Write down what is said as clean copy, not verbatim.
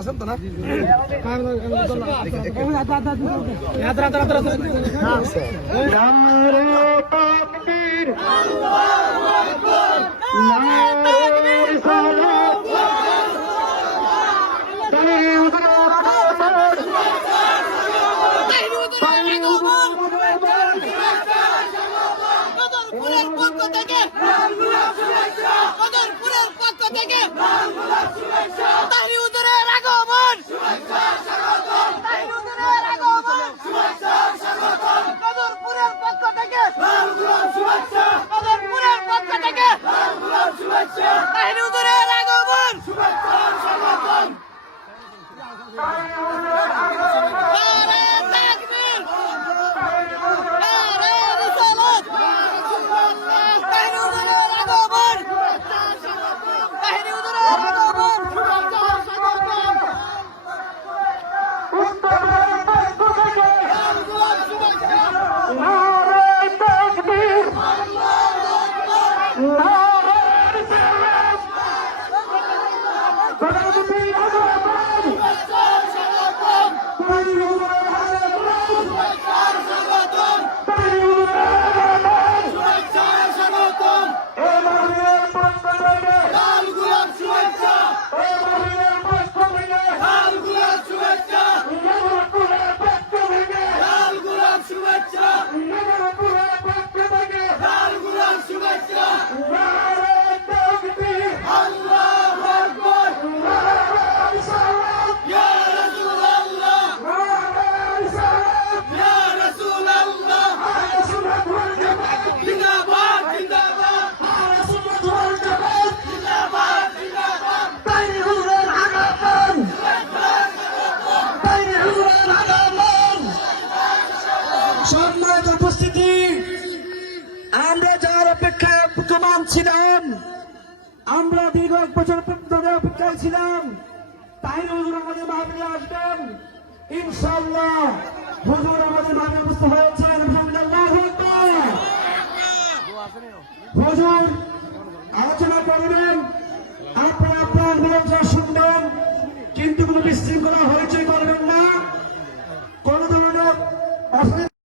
আছেন তো না? সম্মানিত উপস্থিতি, আমরা যার অপেক্ষায় প্রমাণ ছিলাম, আমরা দীর্ঘ 1 বছর ধরে অপেক্ষায় ছিলাম তাই হুজুর আমাদের মাহফিলে আসবেন। ইনশাআল্লাহ হুজুর আমাদের মাহফিলে উপস্থিত হয়েছেন। আলহামদুলিল্লাহ। হুজুর আলোচনা করবেন, আপনারা আপনার বিরোধ শুনবেন, কিন্তু কোনো বিশৃঙ্খলা